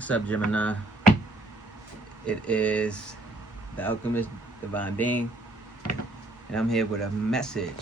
What's up, Gemini? It is the Alchemist Divine Being, and I'm here with a message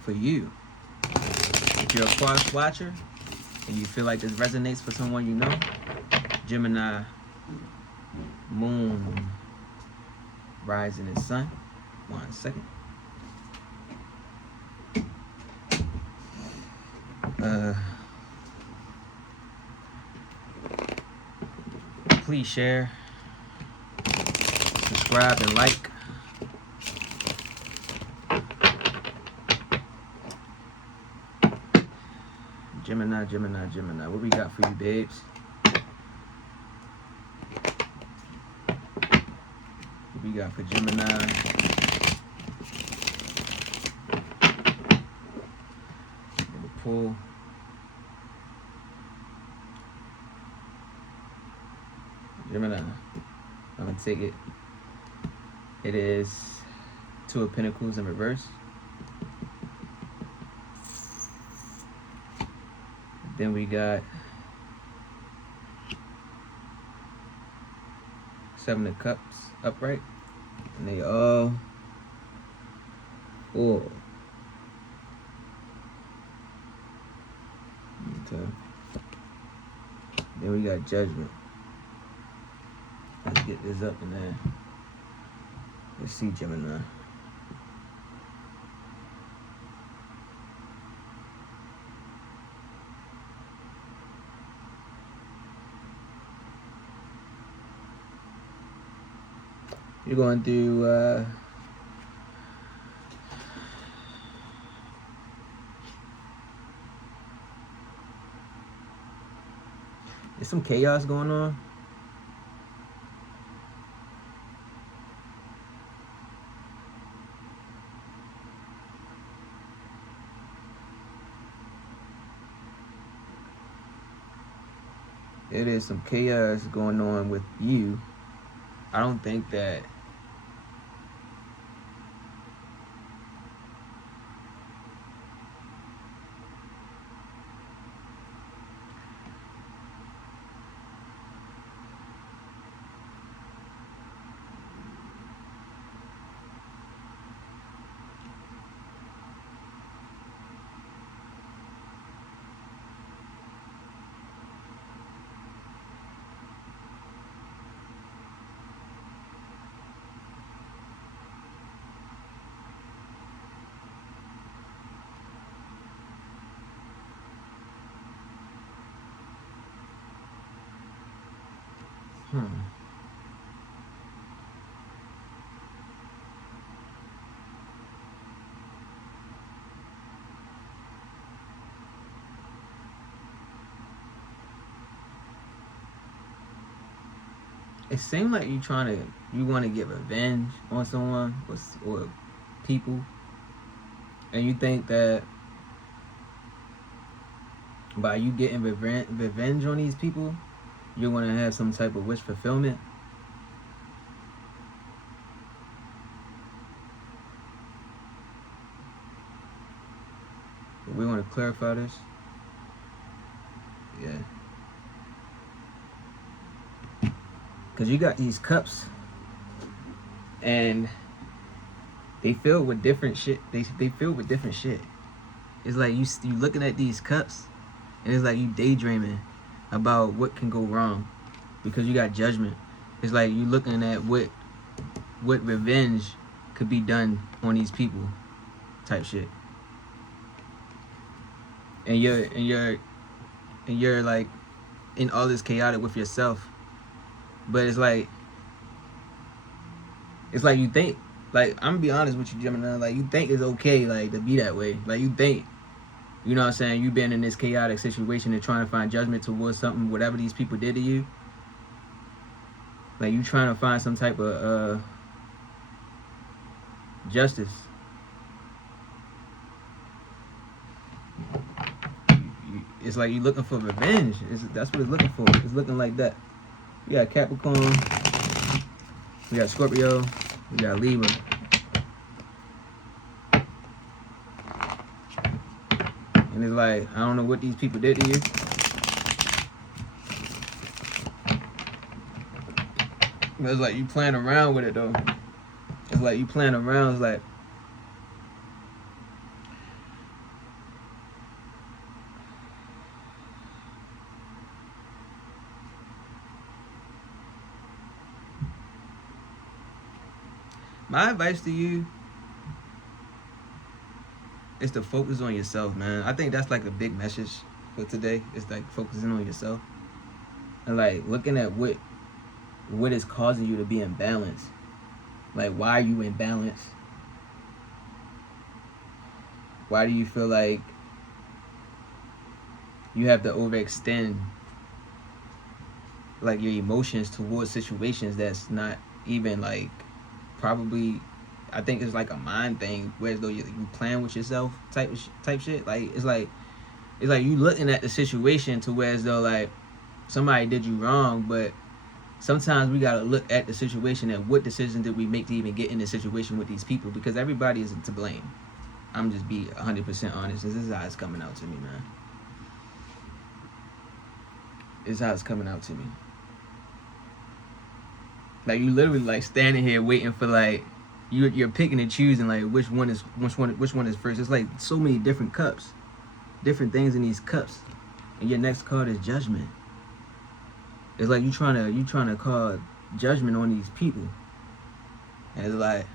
for you. If you're a cross watcher and you feel like this resonates for someone you know, Gemini, Moon, Rising, and Sun. 1 second. Please share, subscribe, and like. Gemini, Gemini, Gemini. What we got for you, babes? What we got for Gemini? Pull. Gemini, I'm gonna take it. It is Two of Pentacles in reverse. Then we got Seven of Cups upright, and they all full. Okay. Then we got Judgment. Let's get this up and then let's see Gemini. You're going to do there's some chaos going on. It is some chaos going on with you. I don't think that it seems like you want to get revenge on someone or people, and you think that by you getting revenge on these people, you're going to have some type of wish fulfillment. But we want to clarify this. Yeah. Because you got these cups, and they filled with different shit. They filled with different shit. It's like you looking at these cups, and it's like you daydreaming about what can go wrong, because you got Judgment. It's like you looking at what revenge could be done on these people, type shit. And you're like in all this chaotic with yourself. But it's like you think, like, I'm gonna be honest with you, Gemini, like, you think it's okay, like, to be that way. Like, you think, you know what I'm saying, you been in this chaotic situation and trying to find judgment towards something, whatever these people did to you. Like, you trying to find some type of justice. It's like you looking for revenge. That's what it's looking for. It's looking like that. We got Capricorn, we got Scorpio, we got Libra. And it's like, I don't know what these people did to you, It's like you playing around with it though. It's like you playing around. It's like my advice to you is to focus on yourself, man. I think that's like a big message for today. It's like focusing on yourself and like looking at what is causing you to be imbalanced. Like, why are you imbalanced? Why do you feel like you have to overextend like your emotions towards situations that's not even like probably, I think it's like a mind thing, whereas though you playing with yourself type shit. Like it's like you looking at the situation to where as though like somebody did you wrong, but sometimes we gotta look at the situation and what decision did we make to even get in the situation with these people, because everybody isn't to blame. I'm just be 100% honest. This is how it's coming out to me, man. This is how it's coming out to me. Like you literally like standing here waiting for like you're picking and choosing like which one is first. It's like so many different cups, different things in these cups, and your next card is judgment. It's like you trying to call judgment on these people, and it's like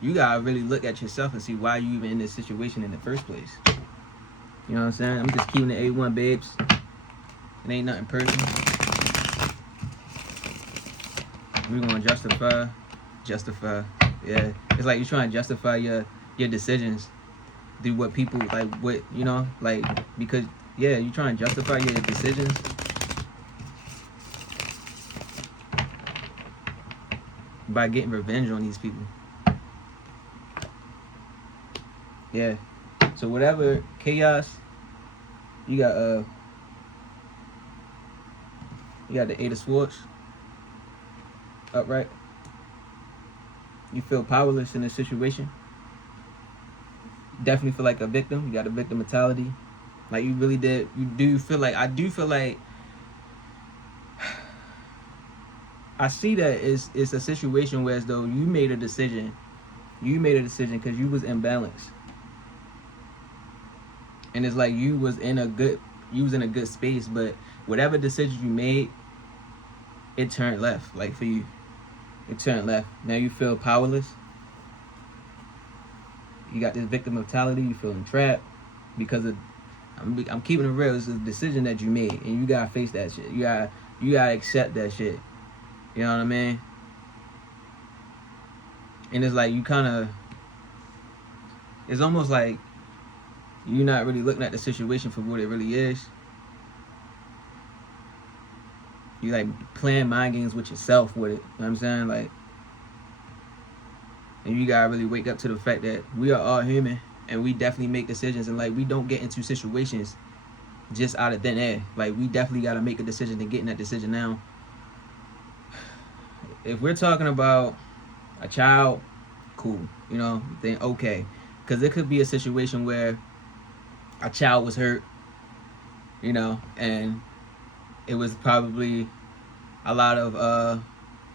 you gotta really look at yourself and see why you even in this situation in the first place. You know what I'm saying? I'm just keeping the A1, babes. It ain't nothing personal. We're gonna justify. Yeah, it's like you're trying to justify your decisions through what people like, what you know, like because yeah, you're trying to justify your decisions by getting revenge on these people. Yeah. So whatever chaos, you got the Eight of Swords upright. You feel powerless in this situation. Definitely feel like a victim. You got a victim mentality. Like you really did. You do feel like, I do feel like I see that it's a situation where as though you made a decision. You made a decision because you was imbalanced. And it's like you was in a good space, but whatever decision you made, it turned left. Like for you, it turned left. Now you feel powerless. You got this victim mentality. You feeling trapped because of, I'm keeping it real. It's a decision that you made, and you gotta face that shit. You gotta accept that shit. You know what I mean? And it's like you kind of, it's almost like you're not really looking at the situation for what it really is. You like playing mind games with yourself with it. You know what I'm saying? Like, and you gotta really wake up to the fact that we are all human, and we definitely make decisions, and like we don't get into situations just out of thin air. Like we definitely gotta make a decision and get in that decision now. If we're talking about a child, cool, you know, then okay, because there could be a situation where a child was hurt, you know, and it was probably a lot of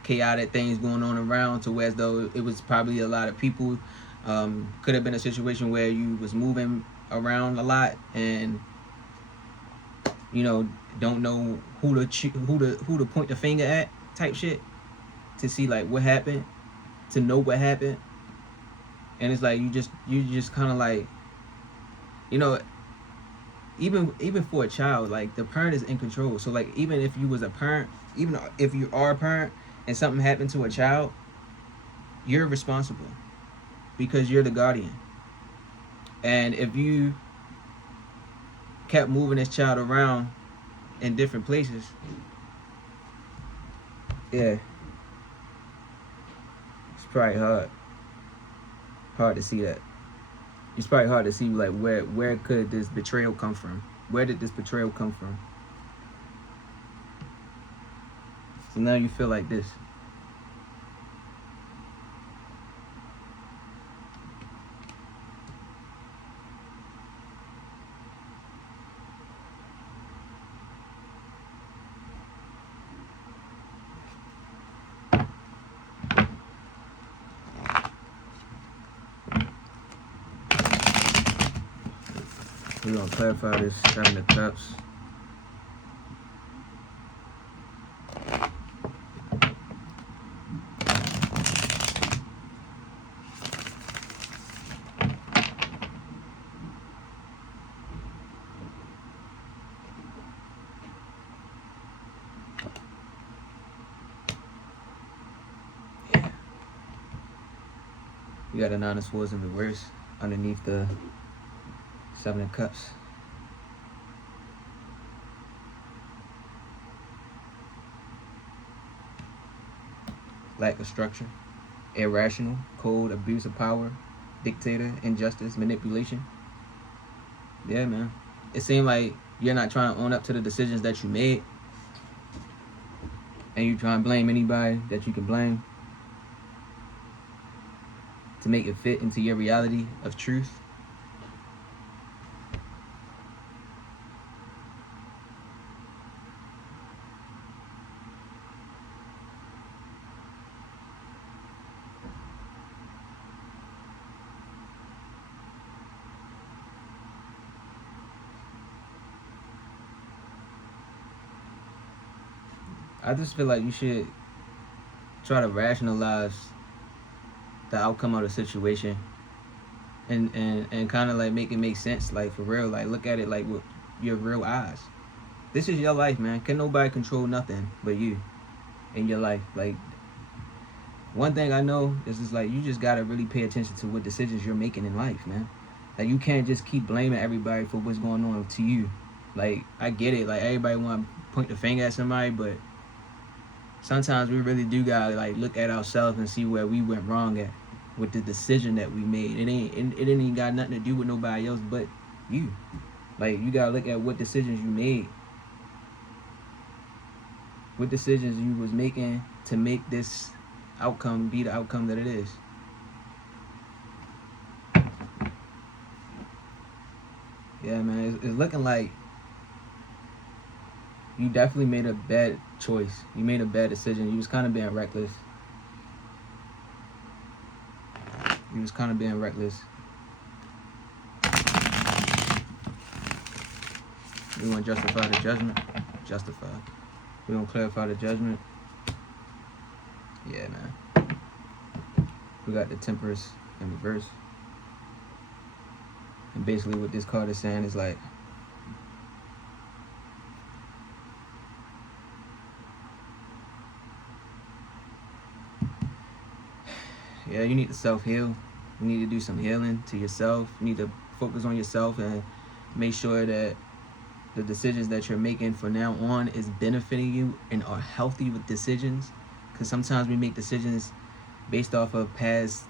chaotic things going on around, to where as though it was probably a lot of people. Could have been a situation where you was moving around a lot and you know don't know who to point the finger at type shit, to see like what happened, to know what happened. And it's like you just kind of like, you know, even for a child, like the parent is in control. So like even if you was a parent, even if you are a parent and something happened to a child, you're responsible because you're the guardian. And if you kept moving this child around in different places, yeah, it's probably hard to see that. It's probably hard to see like where could this betrayal come from? Where did this betrayal come from? So now you feel like this. We're gonna clarify this Seven of Cups. You got a Nine of Swords in reverse underneath the Seven of Cups. Lack of structure, irrational, cold, abuse of power, dictator, injustice, manipulation. Yeah, man. It seemed like you're not trying to own up to the decisions that you made, and you try and blame anybody that you can blame to make it fit into your reality of truth. I just feel like you should try to rationalize the outcome of the situation and kind of like make it make sense, like for real, like look at it like with your real eyes. This is your life, man. Can nobody control nothing but you in your life. Like, one thing I know is just like you just gotta really pay attention to what decisions you're making in life, man. Like, you can't just keep blaming everybody for what's going on to you. Like, I get it, like everybody want to point the finger at somebody, but sometimes we really do gotta like look at ourselves and see where we went wrong at with the decision that we made. It ain't even got nothing to do with nobody else but you. Like, you gotta look at what decisions you made, what decisions you was making to make this outcome be the outcome that it is. Yeah, man, it's looking like you definitely made a bad choice. You made a bad decision. You was kind of being reckless. You was kind of being reckless. We want to justify the judgment. Justify. We want to clarify the judgment. Yeah, man. We got the Temperance in reverse. And basically what this card is saying is like, yeah, you need to self-heal. You need to do some healing to yourself. You need to focus on yourself and make sure that the decisions that you're making from now on is benefiting you and are healthy with decisions. Because sometimes we make decisions based off of past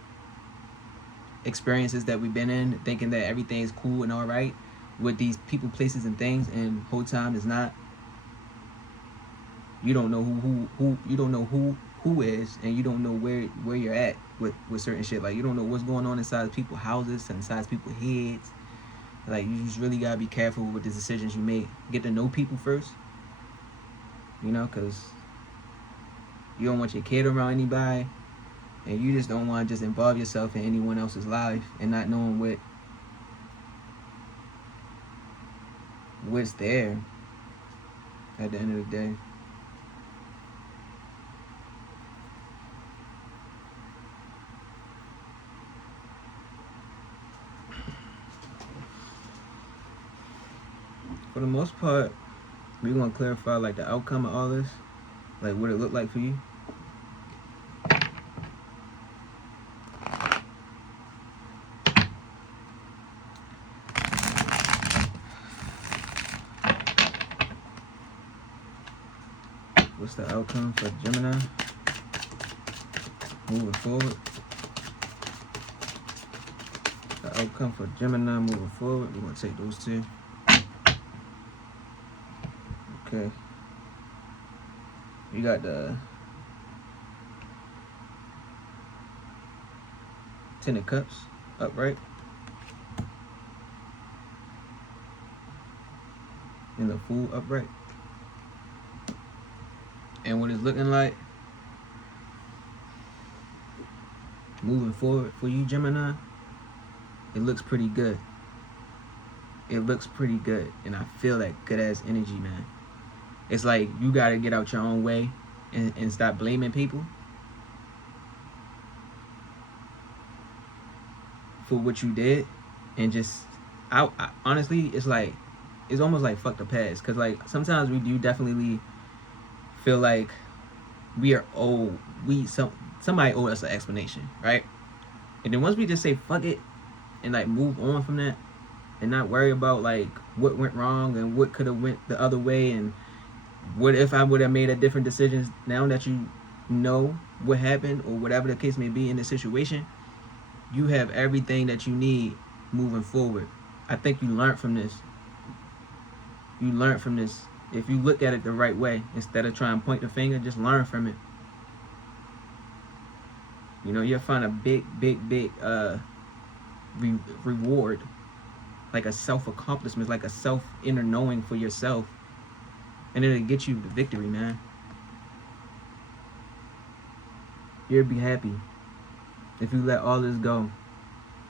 experiences that we've been in, thinking that everything is cool and all right with these people, places, and things, and whole time is not. You don't know who you don't know who is, and you don't know where you're at with certain shit. Like, you don't know what's going on inside people's houses and inside people's heads. Like, you just really gotta be careful with the decisions you make. Get to know people first, you know, because you don't want your kid around anybody, and you just don't want to just involve yourself in anyone else's life and not knowing what's there at the end of the day. For the most part, we're gonna clarify like the outcome of all this, like what it looked like for you. What's the outcome for Gemini moving forward? The outcome for Gemini moving forward. We're gonna take those two. Okay. You got the Ten of Cups upright. And the Fool upright. And what it's looking like moving forward for you, Gemini, it looks pretty good. it looks pretty good, and I feel that good ass energy, man. It's like you gotta get out your own way and stop blaming people for what you did, and just I honestly, it's like it's almost like fuck the past, because like sometimes we do definitely feel like we are owed somebody owed us an explanation, right? And then once we just say fuck it and like move on from that and not worry about like what went wrong and what could have went the other way, and what if I would have made a different decisions, now that you know what happened or whatever the case may be in the situation, you have everything that you need moving forward. I think you learned from this. You learned from this. If you look at it the right way, instead of trying to point the finger, just learn from it. You know, you'll find a big reward, like a self-accomplishment, like a self-inner knowing for yourself. And it'll get you the victory, man. You'll be happy if you let all this go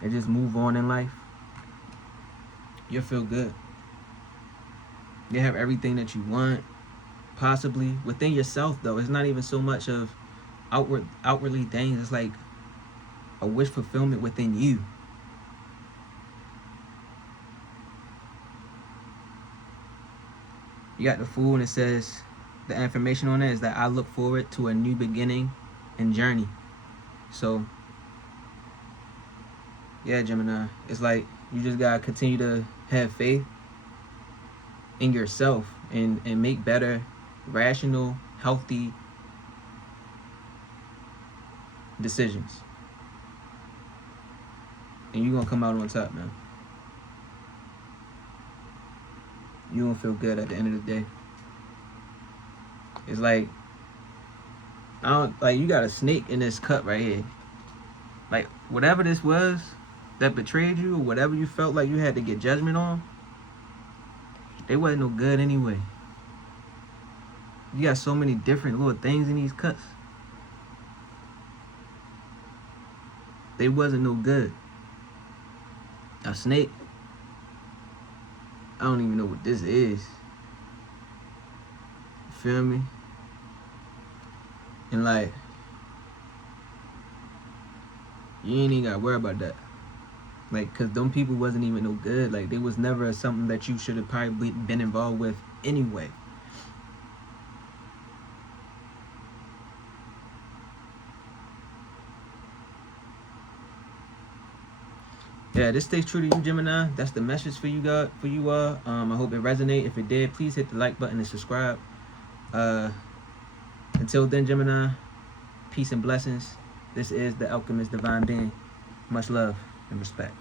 and just move on in life. You'll feel good. You have everything that you want, possibly within yourself. Though it's not even so much of outwardly things. It's like a wish fulfillment within you. You got the Fool, and it says the information on it is that I look forward to a new beginning and journey. So yeah, Gemini, it's like you just gotta continue to have faith in yourself and make better, rational, healthy decisions. And you're gonna come out on top, man. You're gonna feel good at the end of the day. It's like you got a snake in this cup right here. Like whatever this was that betrayed you, or whatever you felt like you had to get judgment on, they wasn't no good anyway. You got so many different little things in these cups. They wasn't no good. A snake, I don't even know what this is. You feel me? And like, you ain't even gotta worry about that. Like, cause them people wasn't even no good. Like, they was never something that you should have probably been involved with anyway. Yeah, this stays true to you, Gemini. That's the message for you guys, for you all. I hope it resonates. If it did, please hit the like button and subscribe. Until then, Gemini, peace and blessings. This is the Alchemist Divine Being. Much love and respect.